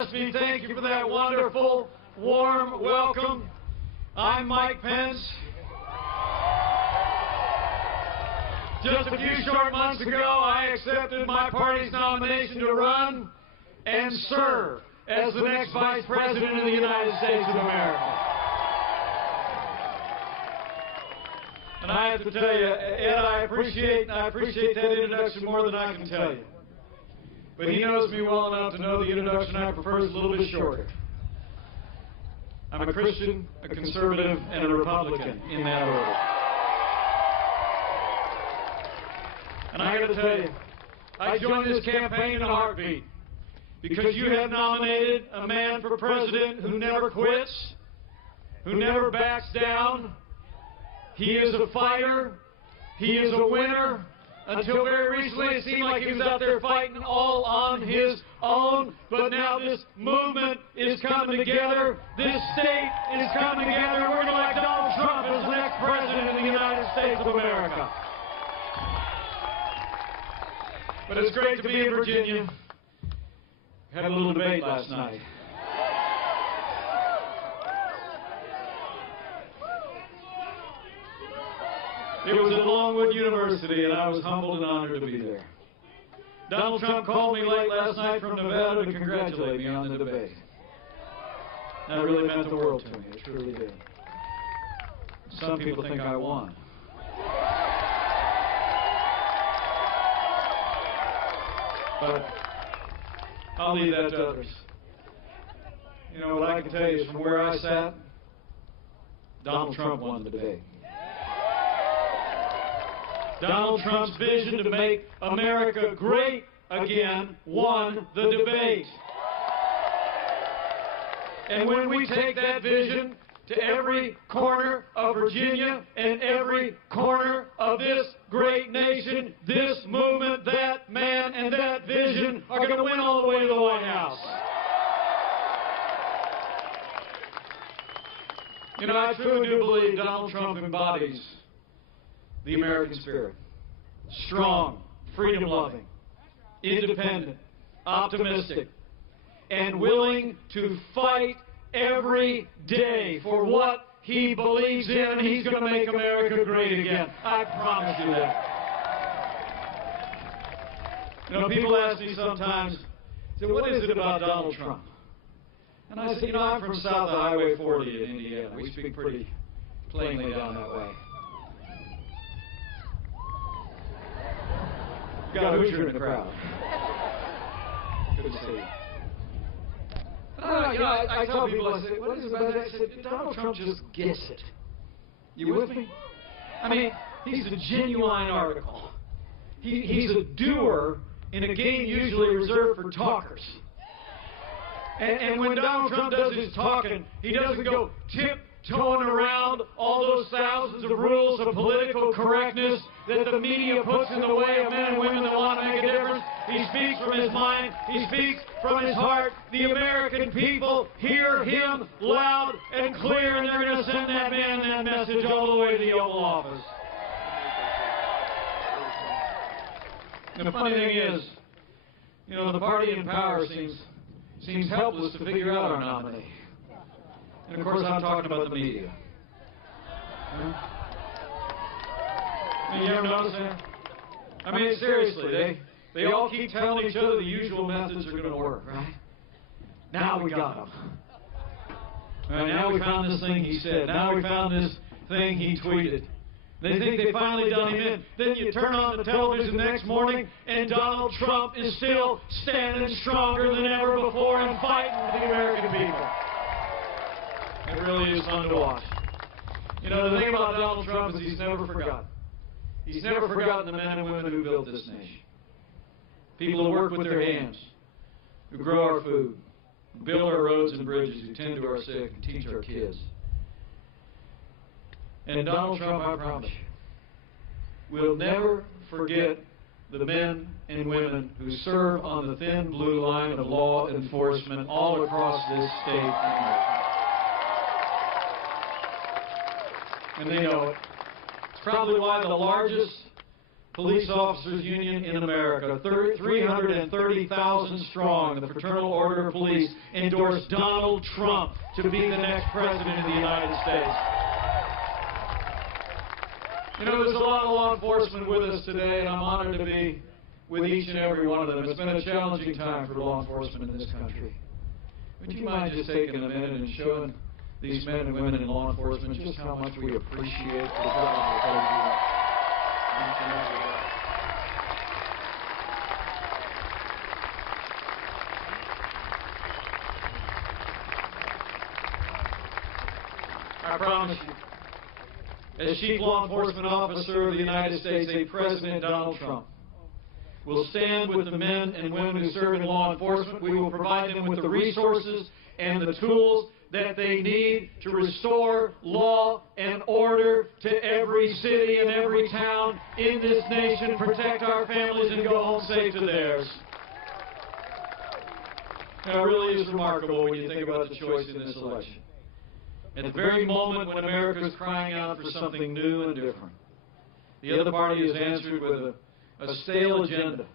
Thank you for that wonderful, warm welcome. I'm Mike Pence. Just a few short months ago, I accepted my party's nomination to run and serve as the next Vice President of the United States of America. And I have to tell you, Ed, I appreciate that introduction more than I can tell you. But he knows me well enough to know the introduction I prefer is a little bit shorter. I'm a Christian, a conservative, and a Republican in that order. And I got to tell you, I joined this campaign in a heartbeat because you have nominated a man for president who never quits, who never backs down. He is a fighter. He is a winner. Until very recently, it seemed like he was out there fighting all on his own. But now this movement is coming together. This state is coming together. We're going to elect Donald Trump as the next president of the United States of America. But it's great to be in Virginia. Had a little debate last night. It was at Longwood University, and I was humbled and honored to be there. Donald Trump called me late last night from Nevada to congratulate me on the debate. That really meant the world to me. It truly did. Some people think I won. But I'll leave that to others. You know, what I can tell you is from where I sat, Donald Trump won the debate. Donald Trump's vision to make America great again won the debate. And when we take that vision to every corner of Virginia and every corner of this great nation, this movement, that man, and that vision are going to win all the way to the White House. You know, I truly do believe Donald Trump embodies the American spirit. Strong, freedom-loving, independent, optimistic, and willing to fight every day for what he believes in, and he's going to make America great again. I promise you that. You know, people ask me sometimes, say, what is it about Donald Trump? And I say, you know, I'm from south of Highway 40 in Indiana. We speak pretty plainly down that way. Got a Hoosier in the crowd. Good to see you. I tell people, I say, what is it about that? I said, Donald Trump just gets it. You with me? I mean, he's a genuine article. He's a doer in a game usually reserved for talkers. And when Donald Trump does his talking, he doesn't go tiptoeing around all those thousands of rules of political correctness that the media puts in the way of men and women that want to make a difference. He speaks from his mind. He speaks from his heart. The American people hear him loud and clear, and they're going to send that man that message all the way to the Oval Office. And the funny thing is, you know, the party in power seems helpless to figure out our nominee. And of course, I'm talking about the media. You ever notice that? I mean, seriously, they all keep telling each other the usual methods are going to work, right? Now we got them. Right, now we found this thing he said. Now we found this thing he tweeted. They think they finally done him in. Then you turn on the television the next morning, and Donald Trump is still standing stronger than ever before and fighting for the American people. It really is fun to watch. You know, the thing about Donald Trump is he's never forgotten. He's never forgotten the men and women who built this nation. People who work with their hands, who grow our food, who build our roads and bridges, who tend to our sick and teach our kids. And Donald Trump, I promise you, will never forget the men and women who serve on the thin blue line of law enforcement all across this state and nation. And they know it. It's probably why the largest police officers union in America, 330,000 strong, the Fraternal Order of Police, endorsed Donald Trump to be the next president of the United States. You know, there's a lot of law enforcement with us today, and I'm honored to be with each and every one of them. It's been a challenging time for law enforcement in this country. Would you mind just taking a minute and showing these men and women in law enforcement just how much we appreciate the job that they do each and every day? I promise you, as Chief Law Enforcement Officer of the United States, President Donald Trump will stand with the men and women who serve in law enforcement. We will provide them with the resources and the tools that they need to restore law and order to every city and every town in this nation, protect our families, and go home safe to theirs. Now, it really is remarkable when you think about the choice in this election. At the very moment when America is crying out for something new and different, the other party has answered with a stale agenda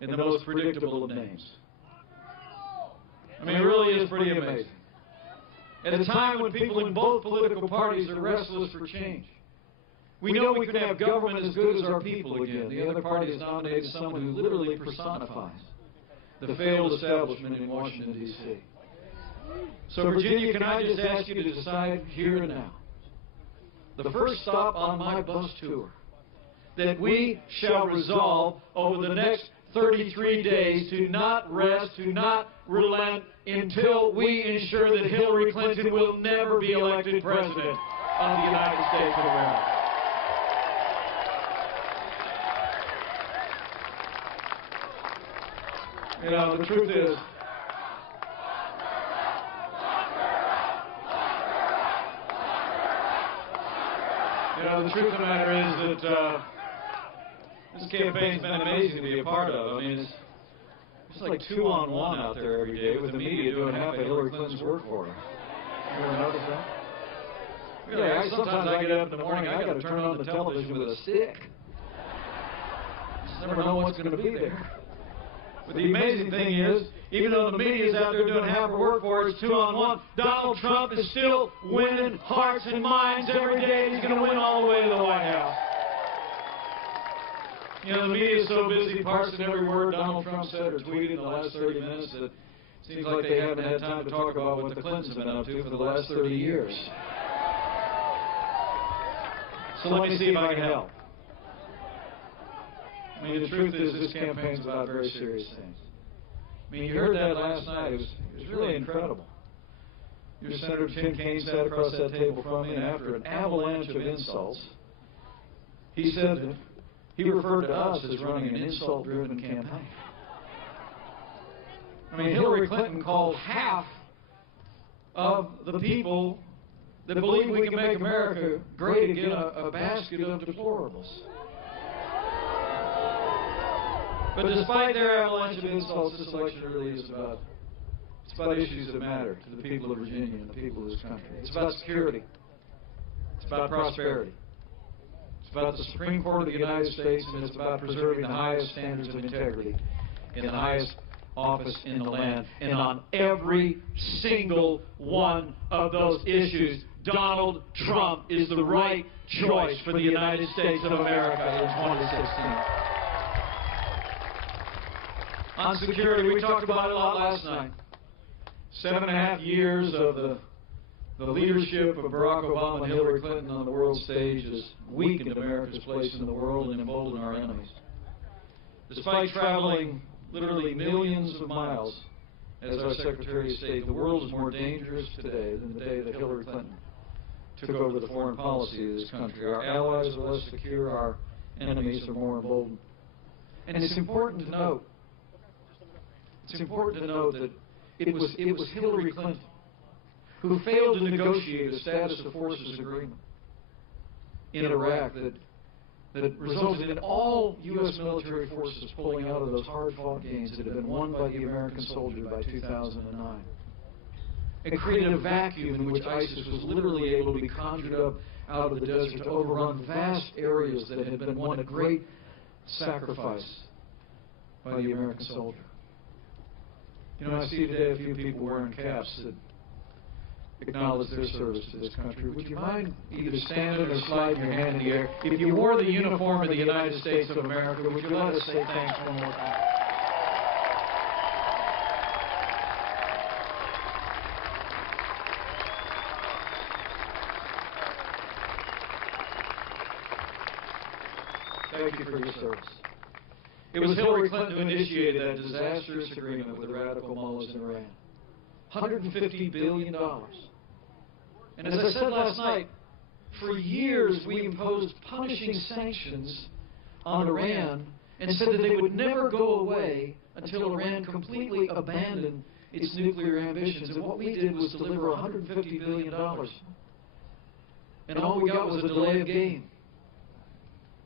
in the most predictable of names. I mean, it really is pretty amazing. At a time when people in both political parties are restless for change, we know we can have government as good as our people again. The other party has nominated someone who literally personifies the failed establishment in Washington, D.C. So, Virginia, can I just ask you to decide here and now, the first stop on my bus tour, that we shall resolve over the next 33 days to not rest, to not relent until we ensure that Hillary Clinton will never be elected President of the United States of America. You know, the truth is, the truth of the matter is that this campaign's been amazing to be a part of. I mean, it's like 2-on-1 out there every day with the media doing half of Hillary Clinton's work for her. You ever notice that? Yeah, sometimes I get up in the morning, I got to turn on the television with a stick. You never know what's going to be there. But the amazing thing is, even though the media is out there doing half her work for her, it's 2-on-1, Donald Trump is still winning hearts and minds every day. He's going to win all the way to the White House. You know, the media is so busy parsing every word Donald Trump said or tweeted in the last 30 minutes that it seems like they haven't had time to talk about what the Clintons have been up to for the last 30 years. So let me see if I can help. I mean, the truth is, this campaign's about very serious things. I mean, you heard that last night. It was really incredible. Your Senator Tim Kaine sat across that table from me, and after an avalanche of insults, he said that he referred to us as running an insult-driven campaign. I mean, Hillary Clinton called half of the people that believe we can make America great again a basket of deplorables. But despite their avalanche of insults, this election really is about issues that matter to the people of Virginia and the people of this country. It's about security. It's about prosperity. It's about the Supreme Court of the United States, and it's about preserving the highest standards of integrity in the highest office in the land. And on every single one of those issues, Donald Trump is the right choice for the United States of America in 2016. On security, we talked about it a lot last night. 7.5 years of the leadership of Barack Obama and Hillary Clinton on the world stage has weakened America's place in the world and emboldened our enemies. Despite traveling literally millions of miles as our Secretary of State, the world is more dangerous today than the day that Hillary Clinton took over the foreign policy of this country. Our allies are less secure, our enemies are more emboldened. And it's important to note, that it was Hillary Clinton who failed to negotiate a status of forces agreement in Iraq that resulted in all U.S. military forces pulling out of those hard-fought gains that had been won by the American soldier by 2009. It created a vacuum in which ISIS was literally able to be conjured up out of the desert to overrun vast areas that had been won at great sacrifice by the American soldier. You know, I see today a few people wearing caps that acknowledge their service to this country. Would you mind either standing or sliding your hand in the air? If you wore the uniform of the United States of America, would you let us say thanks one more time? Thank you for your service. It was Hillary Clinton who initiated that disastrous agreement with the radical mullahs in Iran. $150 billion. And as I said last night, for years we imposed punishing sanctions on Iran and said that they would never go away until Iran completely abandoned its nuclear ambitions. And what we did was deliver $150 billion. And all we got was a delay of game.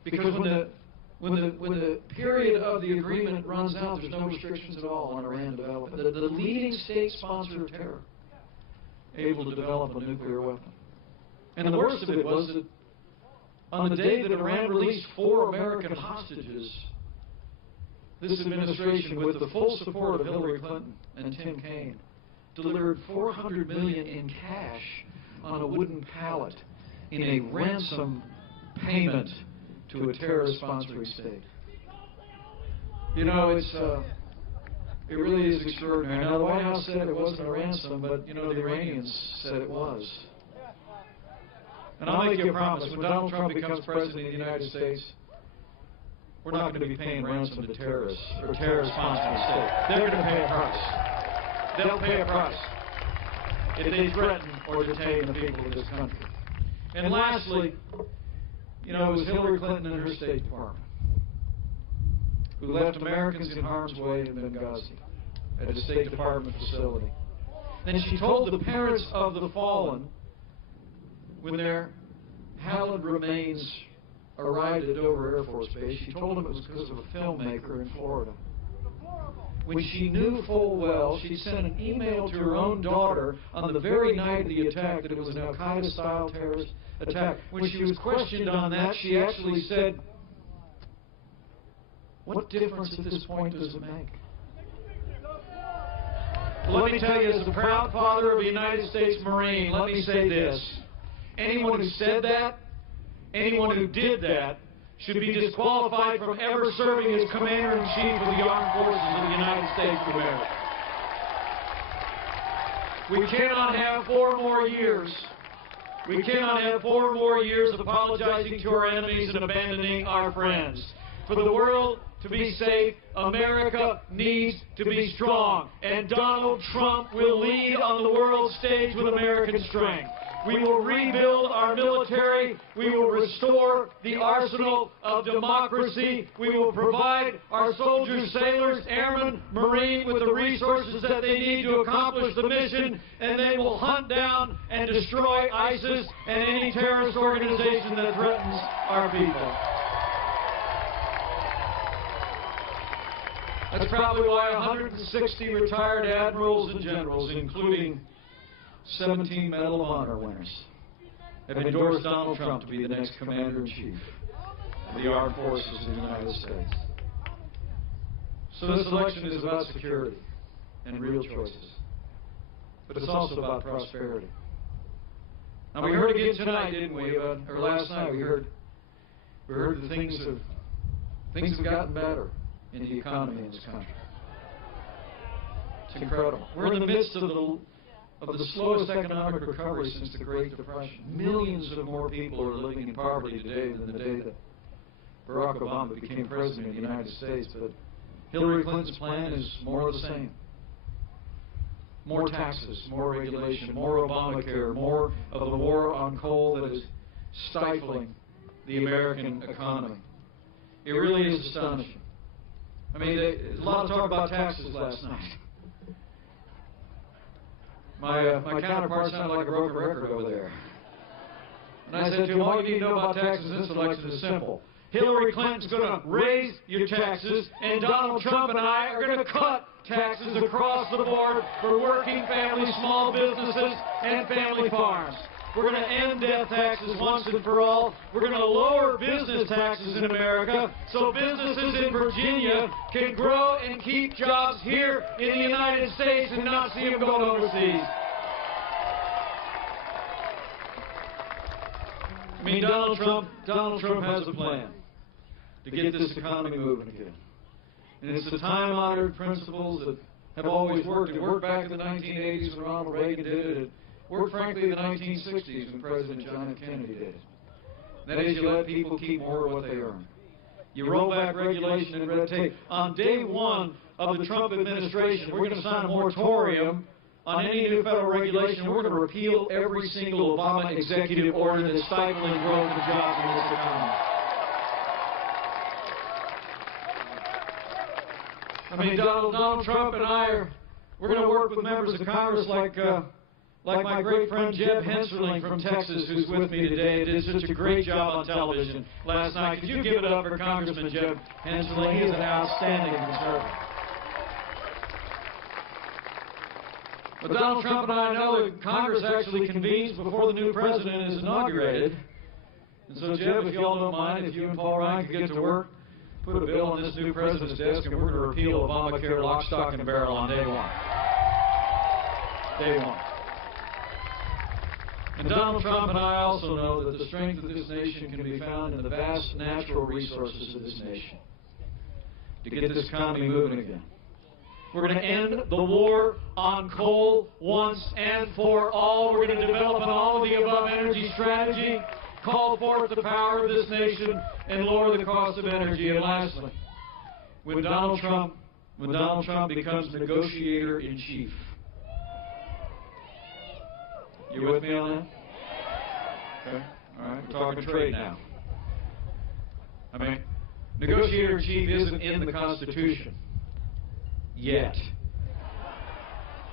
Because when the period of the agreement runs out, there's no restrictions at all on Iran development. The leading state sponsor of terror, able to develop a nuclear weapon. And the worst of it was that on the day that Iran released 4 American hostages, this administration, with the full support of Hillary Clinton and Tim Kaine, delivered $400 million in cash on a wooden pallet in a ransom payment to a terrorist-sponsoring state. You know, it really is extraordinary. Now, the White House said it wasn't a ransom, but, you know, the Iranians said it was. And I'll make you a promise, when Donald Trump becomes president of the United States, we're not going to be paying ransom to terrorists or terrorist-sponsoring states. They're going to pay a price. They'll pay a price if they threaten or detain the people of this country. And lastly, you know, it was Hillary Clinton and her State Department who left Americans in harm's way in Benghazi at a State Department facility. Then she told the parents of the fallen, when their hallowed remains arrived at Dover Air Force Base, she told them it was because of a filmmaker in Florida. When she knew full well, she sent an email to her own daughter on the very night of the attack that it was an al-Qaeda-style terrorist attack. When she was questioned on that, she actually said, "What difference at this point does it make?" Well, let me tell you, as the proud father of a United States Marine, let me say this. Anyone who said that, anyone who did that, should be disqualified from ever serving as Commander-in-Chief of the Armed Forces of the United States of America. We cannot have 4 more years. We cannot have 4 more years of apologizing to our enemies and abandoning our friends. For the world to be safe, America needs to be strong. And Donald Trump will lead on the world stage with American strength. We will rebuild our military. We will restore the arsenal of democracy. We will provide our soldiers, sailors, airmen, Marine with the resources that they need to accomplish the mission. And they will hunt down and destroy ISIS and any terrorist organization that threatens our people. That's probably why 160 retired admirals and generals, including 17 Medal of Honor winners, have endorsed Donald Trump to be the next Commander-in-Chief of the Armed Forces of the United States. So this election is about security and real choices, but it's also about prosperity. Now, we heard again tonight, didn't we, or last night, we heard that things have gotten better in the economy in this country. It's incredible. We're in the midst of the slowest economic recovery since the Great Depression. Millions of more people are living in poverty today than the day that Barack Obama became president of the United States. But Hillary Clinton's plan is more of the same. More taxes, more regulation, more Obamacare, more of the war on coal that is stifling the American economy. It really is astonishing. I mean, there's a lot of talk about taxes last night. My counterpart sounded like a broken record over there. And I said to him, all you need to know about taxes in this election is simple. Hillary Clinton's going to raise your taxes, and Donald Trump and I are going to cut taxes across the board for working families, small businesses, and family farms. We're going to end death taxes once and for all. We're going to lower business taxes in America so businesses in Virginia can grow and keep jobs here in the United States and not see them going overseas. I mean, Donald Trump has a plan to get this economy moving again. And it's the time-honored principles that have always worked. It worked back in the 1980s when Ronald Reagan did it. It worked, frankly, in the 1960s when President John F. Kennedy did it. And that is, you let people keep more of what they earn. You roll back regulation and red tape. On day one of the Trump administration, we're going to sign a moratorium on any new federal regulation. We're going to repeal every single Obama executive order that's stifling growth and jobs in this economy. I mean, Donald Trump and I we're going to work with members of Congress like my great friend Jeb Hensarling from Texas, who's with me today, did such a great job on television last night. Could you give it up for Congressman Jeb Hensarling? He is an outstanding conservative. But Donald Trump and I know that Congress actually convenes before the new president is inaugurated. And so, Jeb, if you all don't mind, if you and Paul Ryan could get to work, put a bill on this new president's desk, and we're going to repeal Obamacare lock, stock, and barrel on day one. Day one. And Donald Trump and I also know that the strength of this nation can be found in the vast natural resources of this nation to get this economy moving again. We're going to end the war on coal once and for all. We're going to develop an all-of-the-above energy strategy, call forth the power of this nation, and lower the cost of energy. And lastly, when Donald Trump becomes negotiator-in-chief, you with me on that? Okay. All right. We're talking trade now. I mean, negotiator-in-chief isn't in the Constitution yet.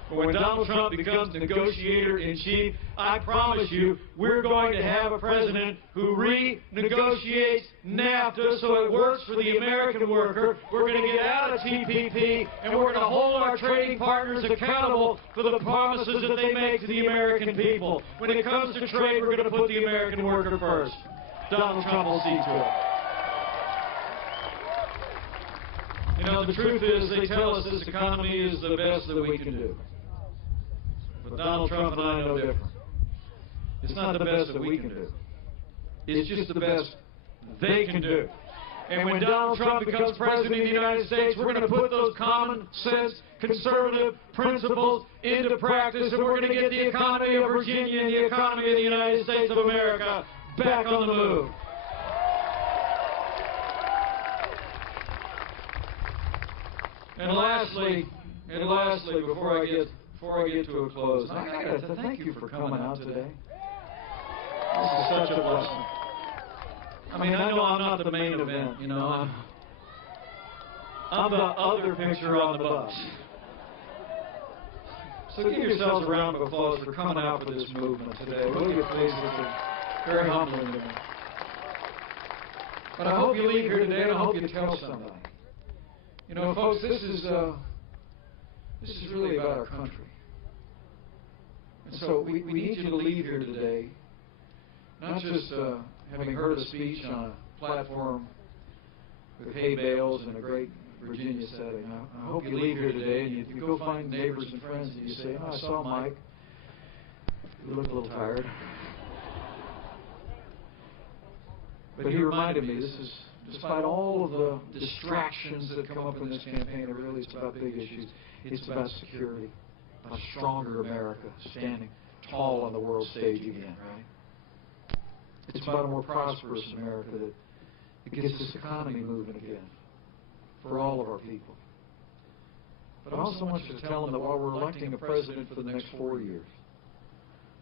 But when Donald Trump becomes negotiator-in-chief, I promise you, we're going to have a president who renegotiates NAFTA so it works for the American worker. We're going to get out of TPP, and we're going to hold our trading partners accountable for the promises that they make to the American people. When it comes to trade, we're going to put the American worker first. Donald Trump will see to it. You know, the truth is, they tell us this economy is the best that we can do. But Donald Trump and I know different. It's not the best that we can do. It's just the best they can do. And when Donald Trump becomes president of the United States, we're going to put those common sense, conservative principles into practice, and we're going to get the economy of Virginia and the economy of the United States of America back on the move. And lastly, before I get to a close, I got to thank you for coming out today. This is such a blessing. I mean, I know I'm not the main event, you know. I'm the other picture on the bus. So give yourselves a round of applause for coming out for this movement today. Will you please? It's very humbling to me. But I hope you leave here today, and I hope you tell somebody. You know, folks, this is really about our country. And so we need you to leave here today, not just having heard a speech on a platform with hay bales in a great Virginia setting. I hope you leave here today and you go find neighbors and friends and you say, oh, I saw Mike. He looked a little tired. But he reminded me, this is, despite all of the distractions that come up in this campaign, it really is about big issues. It's about security, about a stronger America standing tall on the world stage again, right? It's about a more prosperous America that gets this economy moving again for all of our people. But I also want you to tell them that while we're electing a president for the next 4 years,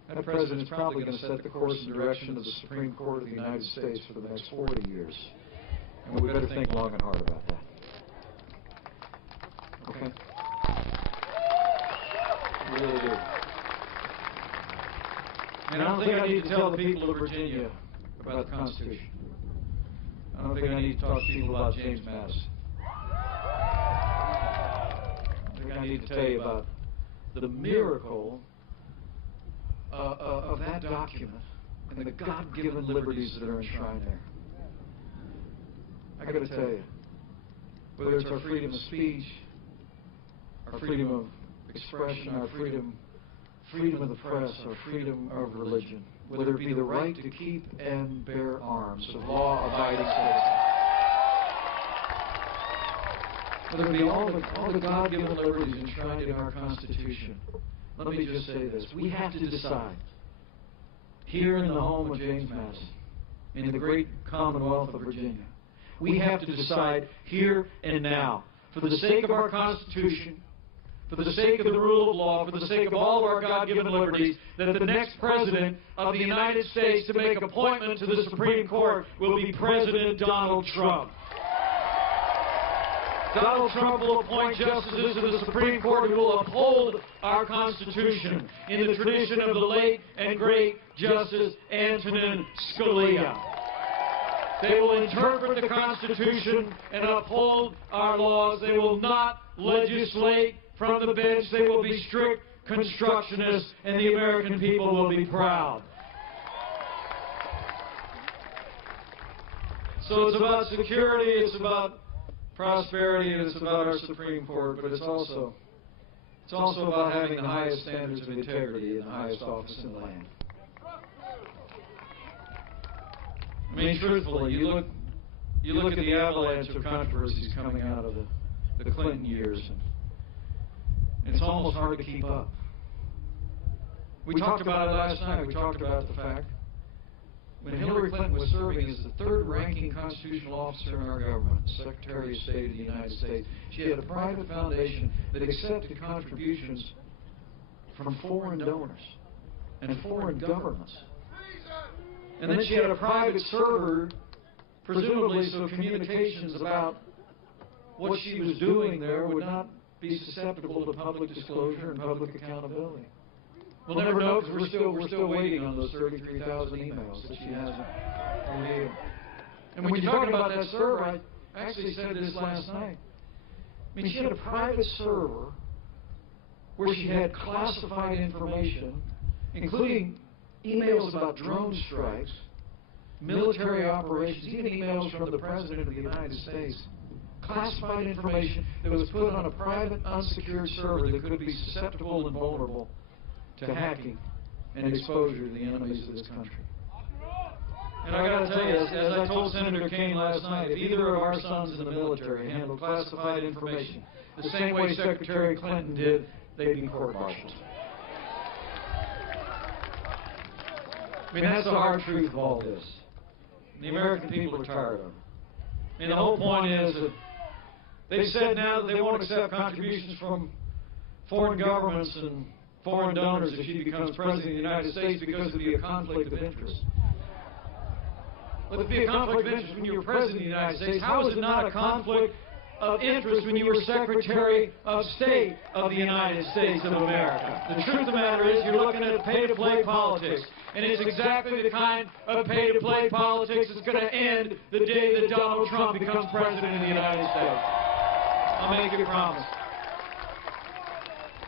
that president is probably going to set the course and direction of the Supreme Court of the United States for the next 40 years. And we better think long and hard about that. Okay? We really do. And I don't think I need to tell the people of Virginia about the Constitution. I don't think I need to talk to people about James Madison. I think I need to tell you about the miracle of that document and the God-given liberties that are enshrined there. I got to tell you, whether it's our freedom of speech, our freedom of expression, our freedom of the press, our freedom of religion, whether it be the right to keep and bear arms of law-abiding citizens, whether it be all the God-given liberties enshrined in our Constitution, let me just say this. We have to decide, here in the home of James Madison, in the great Commonwealth of Virginia, we have to decide here and now, for the sake of our Constitution, for the sake of the rule of law, for the sake of all of our God-given liberties, that the next President of the United States to make appointment to the Supreme Court will be President Donald Trump. Donald Trump will appoint justices to the Supreme Court who will uphold our Constitution in the tradition of the late and great Justice Antonin Scalia. They will interpret the Constitution and uphold our laws. They will not legislate from the bench. They will be strict constructionists, and the American people will be proud. So it's about security, it's about prosperity, and it's about our Supreme Court, but it's also about having the highest standards of integrity in the highest office in the land. I mean, truthfully, you look at the avalanche of controversies coming out of the Clinton years, and it's almost hard to keep up. We talked about it last night. We talked about the fact when Hillary Clinton was serving as the third-ranking constitutional officer in our government, Secretary of State of the United States, she had a private foundation that accepted contributions from foreign donors and foreign governments. And then she had a private server, presumably so communications about what she was doing there would not be susceptible to public disclosure and public accountability. We'll never know because we're still waiting on those 33,000 emails that she hasn't revealed. And when you're talking about that server, I actually said this last night. I mean, she had a private server where she had classified information, including emails about drone strikes, military operations, even emails from the President of the United States. Classified information that was put on a private, unsecured server that could be susceptible and vulnerable to hacking and exposure to the enemies of this country. And I got to tell you, as I told Senator Kaine last night, if either of our sons in the military handled classified information the same way Secretary Clinton did, they'd be court-martialed. I mean, that's the hard truth of all this. And the American people are tired of it. I mean, the whole point is that they've said now that they won't accept contributions from foreign governments and foreign donors if she becomes President of the United States because it would be a conflict of interest. But it would be a conflict of interest when you were President of the United States. How is it not a conflict of interest when you were Secretary of State of the United States of America? The truth of the matter is you're looking at pay-to-play politics. And it's exactly the kind of pay-to-play politics that's going to end the day that Donald Trump becomes President of the United States. I'll make you a promise.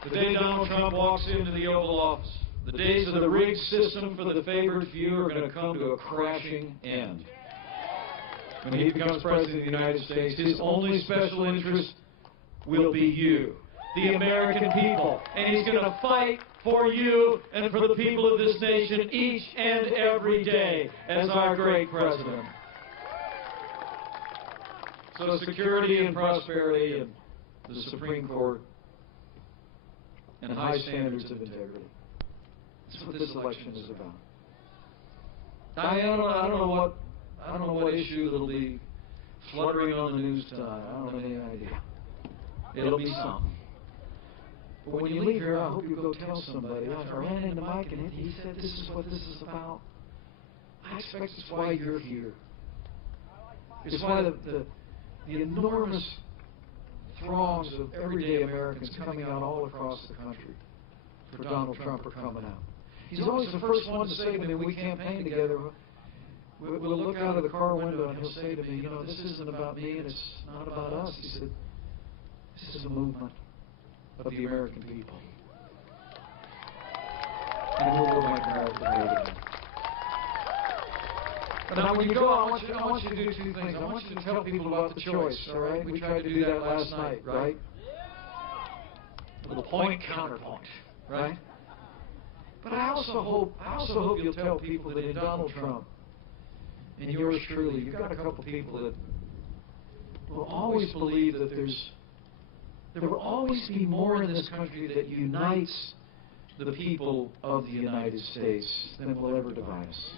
The day Donald Trump walks into the Oval Office, the days of the rigged system for the favored few are going to come to a crashing end. When he becomes President of the United States, his only special interest will be you, the American people. And he's going to fight for you and for the people of this nation each and every day as our great President. So security and prosperity and the Supreme Court and high standards of integrity. That's what this election is about. I don't know what issue that'll be fluttering on the news tonight. I don't have any idea. It'll be something. But when you leave here, I hope you go tell somebody. I ran into Mike and he said this is what this is about. I expect it's why you're here. It's why the enormous throngs of everyday Americans coming out all across the country for Donald Trump are coming out. He's always the first one to say to me when we campaign together, we'll look out of the car window and he'll say to me, you know, this isn't about me and it's not about us. He said, this is a movement of the American people. And we'll go But now when you go, I want you to do two things. I want you to tell people about the choice, all right? We tried to do that last night, right? A little point, counterpoint, right? But I also hope you'll tell people that in Donald Trump, and yours truly, you've got a couple people that will always believe that there will always be more in this country that unites the people of the United States than will ever divide us.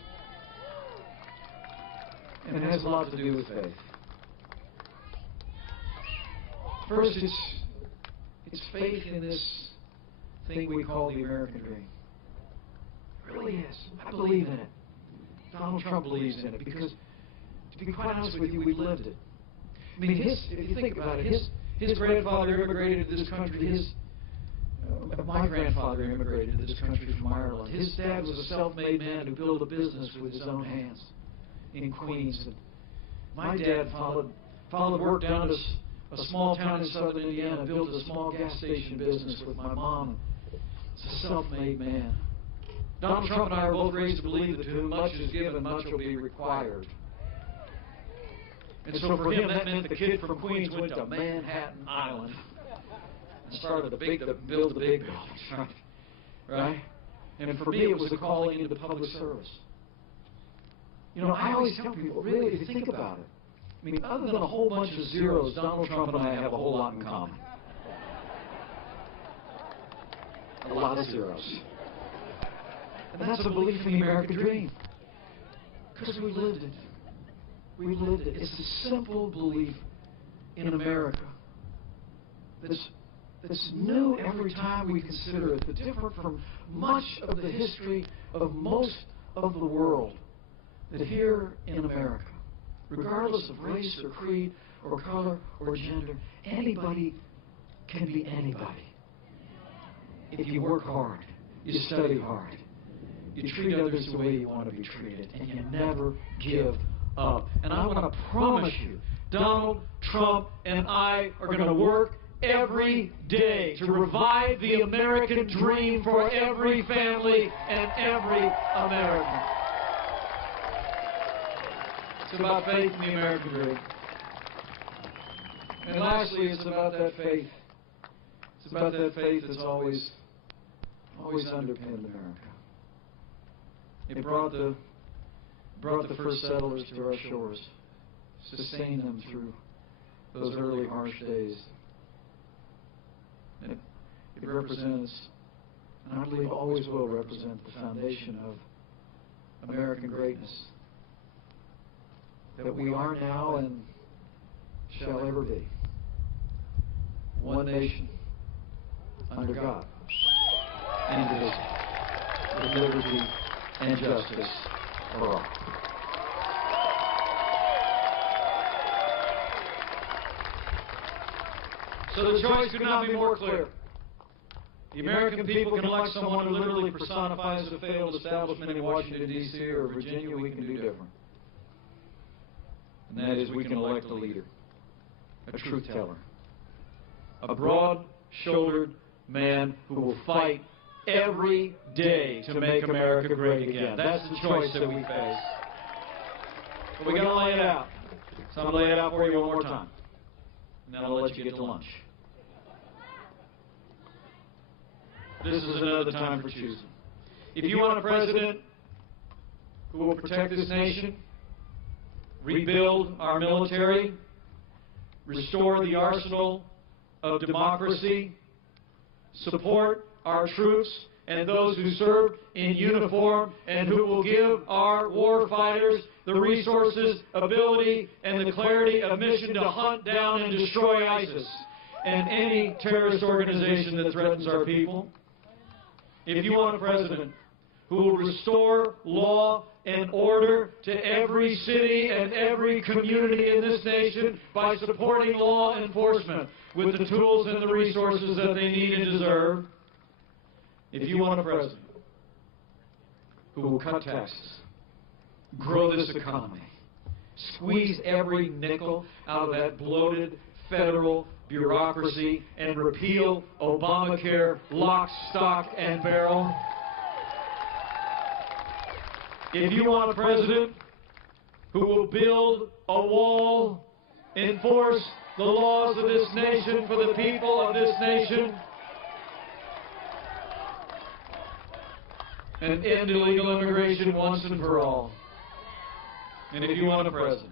And it has a lot to do with faith. First, it's faith in this thing we call the American dream. It really is. I believe in it. Donald Trump believes in it because, to be quite honest with you, we lived it. I mean, if you think about it, his grandfather immigrated to this country. My grandfather immigrated to this country from Ireland. His dad was a self-made man who built a business with his own hands in Queens. And my dad followed work down to a small town in southern Indiana, built a small gas station business with my mom. He's a self-made man. Donald Trump and I are both raised to believe that to whom much is given, much will be required. And so for him, that meant the kid from Queens went to Manhattan Island and started to build the big buildings, right? And for me, it was the calling into public service. You know, I always tell people, really, if you think about it, I mean, other than a whole bunch of zeros, Donald Trump and I have a whole lot in common. A lot of zeros. And that's a belief in the American dream. Because we lived it. We lived it. It's a simple belief in America that's new every time we consider it, but different from much of the history of most of the world. That here in America, regardless of race or creed or color or gender, anybody can be anybody. If you work hard, you study hard, you treat others the way you want to be treated, and you never give up. And I want to promise you, Donald Trump and I are going to work every day to revive the American dream for every family and every American. It's about faith in the American dream. And lastly, it's about that faith. It's about that faith that's always underpinned America. It brought the first settlers to our shores, sustained them through those early harsh days. It represents, and I believe always will represent, the foundation of American greatness that we are now and shall ever be. One nation, under God, indivisible, with liberty and justice for all. So the choice could not be more clear. The American people can elect someone who literally personifies a failed establishment in Washington, D.C. or Virginia. We can do different. And that is, we can elect a leader, a truth teller, a broad-shouldered man who will fight every day to make America great again. That's the choice that we face. But we got to lay it out. So I'm going to lay it out for you one more time. And then I'll let you get to lunch. This is another time for choosing. If you want a president who will protect this nation, rebuild our military, restore the arsenal of democracy, support our troops and those who serve in uniform, and who will give our war fighters the resources, ability, and the clarity of mission to hunt down and destroy ISIS and any terrorist organization that threatens our people. If you want a president who will restore law and order to every city and every community in this nation by supporting law enforcement with the tools and the resources that they need and deserve. If you want a president who will cut taxes, grow this economy, squeeze every nickel out of that bloated federal bureaucracy, and repeal Obamacare lock, stock, and barrel. If you want a president who will build a wall, enforce the laws of this nation for the people of this nation, and end illegal immigration once and for all. And if you want a president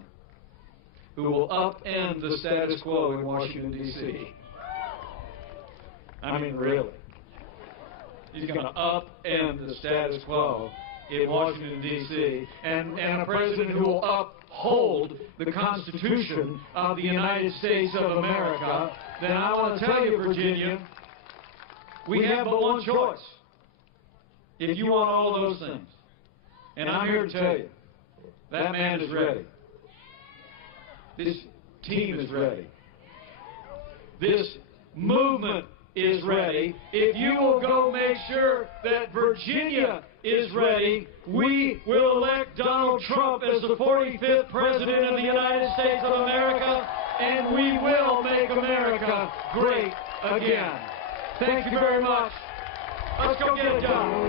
who will upend the status quo in Washington, D.C., I mean, really, he's going to upend the status quo in Washington, D.C., and a president who will uphold the Constitution of the United States of America, then I want to tell you, Virginia, we have but one choice. If you want all those things, and I'm here to tell you, that man is ready. This team is ready. This movement is ready. If you will go make sure that Virginia is ready, we will elect Donald Trump as the 45th President of the United States of America, and we will make America great again. Thank you very much. Let's go get it done.